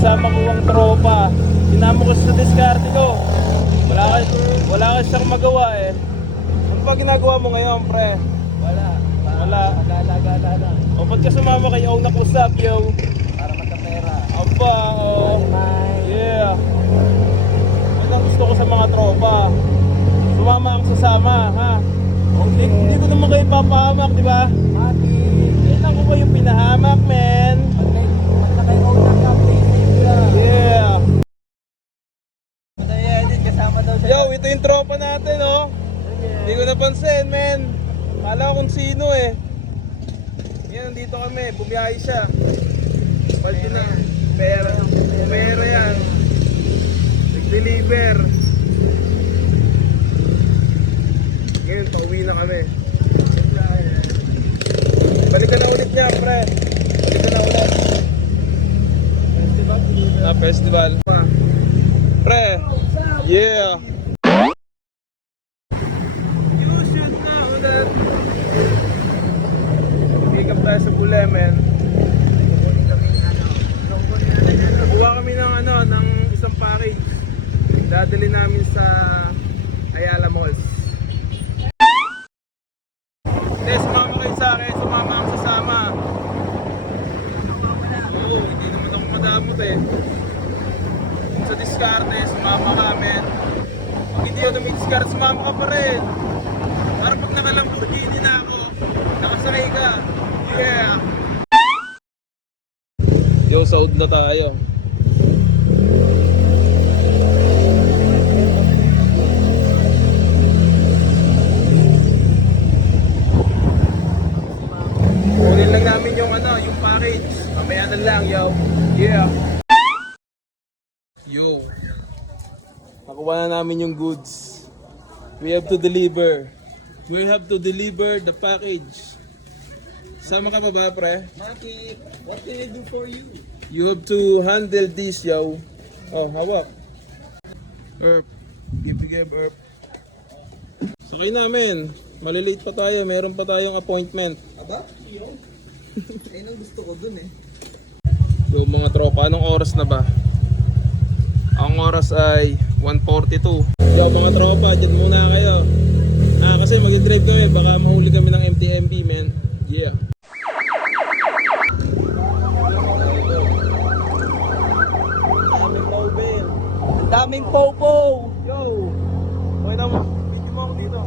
kasama ko ang tropa. Sinama ko sa diskarte ko. Wala ka siyang magawa eh. Ano ba ginagawa mo ngayon, pre? Wala. Gala-gala lang. O ba't ka sumama kay Onak Usap, yo? Para magkapera. Aba, oh. Yeah. Yan ang gusto ko sa mga tropa. Sumama ang sasama, ha? Hindi ko naman kayo papahamak, di ba? Mati. Kailan ko kayo pinahamak, men? Pag naka-own ka, payment ka. Yeah. Madaya din, kasama daw siya. Yo, ito yung tropa natin, oh. Hindi ko napansin, men. Kala ko kung sino eh. Yan, nandito kami. Bumiyahe siya. Paldi na. Pera yan. Nag-deliver. Ngayon, pauwi na kami. Balikan na ulit niya, pre. Balikan na ulit. Festival. Pre. Yeah. You should know that. Pick up tayo sa Bule, men. Kuha kami ng isang package. Dadali namin sa Ayala Malls. Sumama kayo sa akin, sumama ang sasama. Oo, hindi naman ako madamot eh. Kung sa diskarte, sumama ka, men. Pag hindi ako dumidiskarte, sumama ka pa rin. Para pag naka-Lamborghini na ako, nakasakay ka. Yeah! Yo, saud na tayo. Kunin lang namin yung package. Mamaya na lang, yo. Yeah. Yo. Nakuha na namin yung goods. We have to deliver. We have to deliver the package. Sama ka pa ba, pre? Mati, what can I do for you? You have to handle this, yo. Oh, hawak. Erp. Give, Erp. Sakay namin. Malilate pa tayo. Meron pa tayong appointment. Aba? Ayun ang gusto ko dun eh. Yung mga tropa, anong oras na ba? Ang oras ay 1:42. Yo mga tropa, dyan muna kayo. Kasi mag-drive kami, baka mahuli kami ng MTMB, man. Yeah. Daming popo! Yo! Okay na mo. Video mo ako dito.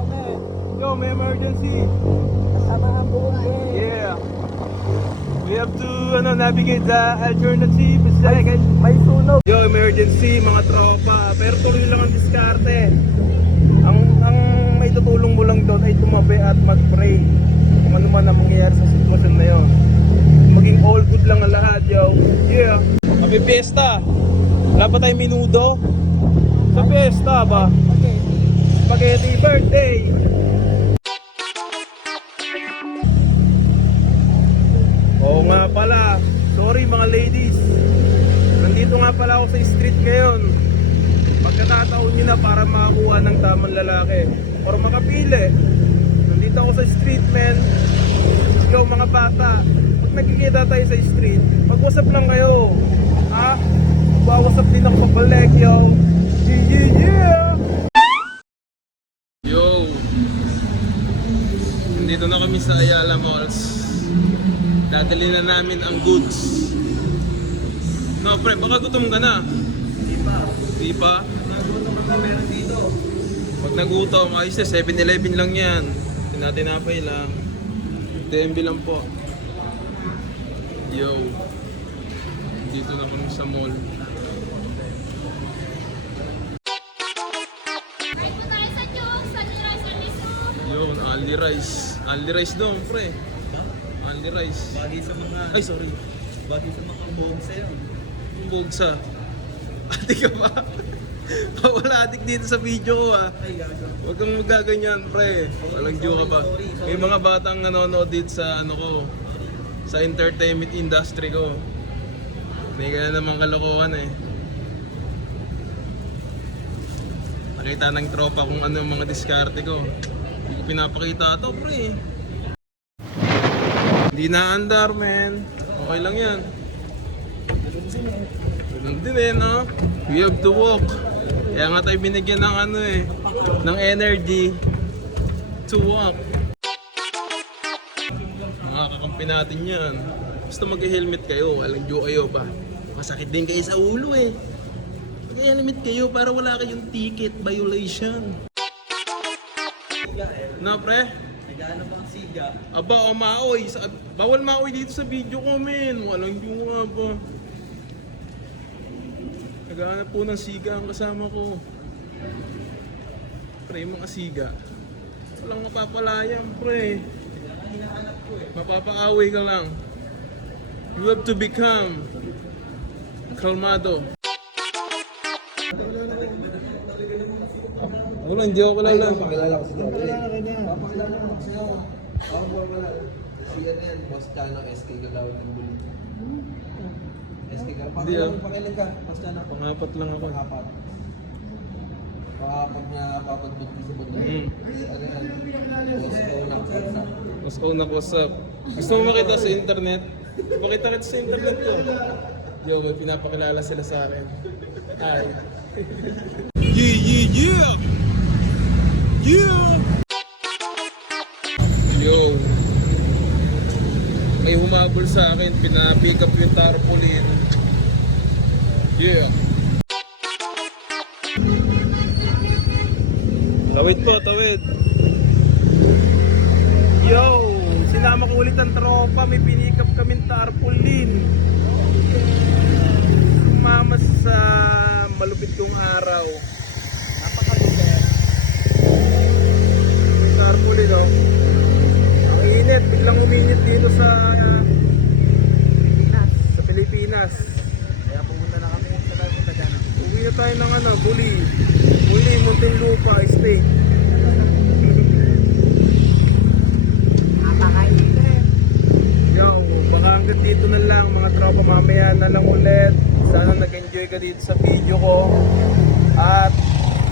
Yo, may emergency. Kasama ang buhay. Yeah. We have to navigate the alternative second. May sunog. Yo, emergency mga tropa. Pero tuloy lang ang diskarte. Ang may tutulong mo lang doon ay tumabi at mag-pray. Kung ano man ang mangyayari sa sitwasyon na yon. Maging all good lang ang lahat, yo. Yeah. Happy Fiesta. Wala pa tayong minudo. Sa Fiesta ba? Okay. Spaghetti birthday. Oo nga pala. Sorry mga ladies. Nandito nga pala ako sa street ngayon. Pagkakataon nyo na para makakuha ng tamang lalaki or makapili. Nandito ako sa street, men. Yo mga bata, pag nagkikita tayo sa street, mag-usap lang kayo. Ha? Mag-usap din ako pabalik, yo. Yeah! Yo! Nandito na kami sa Ayala Malls. Dadali na namin ang goods. No, pre, baka gutom ka na. Di pa? Nagutom ka meron dito. Pag nagutom, ayos na, 7-Eleven lang yan. Tinatinapay lang. DMB lang po. Yo. Dito na kami sa mall. Yun, Aldi Rice. Aldi Rice doon, pre. Aldi Rice. Bagay sa mga... Ay, sorry. Bagay sa mga buhong sa'yo. Bugsa. Adik ka ba? Wala adik dito sa video ko ah. Ay, gago. Huwag kang magaganyan, pre. Walang joke ka ba? May mga batang nanonood dito sa ano ko, sa entertainment industry ko. May kaya namang kalokohan eh. Nakita ng tropa kung ano yung mga diskarte ko. Hindi ko pinapakita ito, pre. Hindi na andar, man. Okay lang yan. Ganun din eh, no? We have to walk. Kaya nga tayo binigyan ng ano eh, ng energy to walk. Makakakampi natin yan. Basta mag-helmet kayo, walang joke kayo pa. Masakit din kayo sa ulo eh. Mag-helmet kayo para wala kayong ticket violation. Na pre? Nagano bang siga? Aba, maoy. Bawal maoy dito sa video ko, men. Walang joke nga ba. Naghahanap po ng siga ang kasama ko. Pre, mga siga. Walang mapapalayan, pre. Mapapakaway ka lang. You have to become kalmado. Wala, hindi ako kilala. Pakilala ko si Gabriel. Papakilala ko kasi ako. Ako po wala. Si ano yan, Boss Chano, SK Galawin ng Buli. SK Galawin. Hindi, ah. Pakilan ka, Boss Chano. Pangapat lang ako. Pangapat. Pag niya papadbog sa bundok. Ano yan? Boss Onak. Mas una ko sa... Gusto mo makita sa internet? Pakita rin sa internet ko. Yo, may pinapakilala sila sa akin. Hi. Yeah! Yo. May humabol sa akin, pinapick up yung tarpaulin. Yeah. Tawid po, tawid. Yo, sinama ko ulit ang tropa, may pinikap kaming tarpaulin. Sumama sa malupit kong araw. Napakalupit. Tarpaulin, oh. Ang init, biglang uminit dito sa Pilipinas. Kaya pumunta na kami sa Talpunta dyan. Uwi na tayo ng ano, Buli, Muntinlupa, State. Napakainit. Yo, baka hanggang dito na lang mga tropa, mamaya na lang ulit. Sana nag-enjoy ka dito sa video ko. At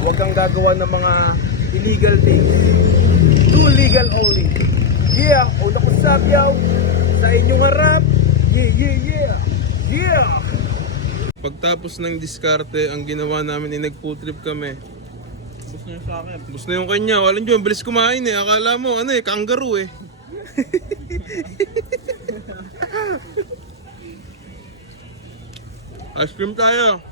huwag kang gagawa ng mga illegal things. Do legal only. Yeah, una ko sabyaw sa inyong harap. Yeah. Pagtapos ng diskarte, ang ginawa namin ay nag-food trip kami. Gusto niyo sa akin. Gusto na yung kanya. Walang dyan, bilis kumain eh. Akala mo, ano eh, kangaroo eh. Ice cream tayo.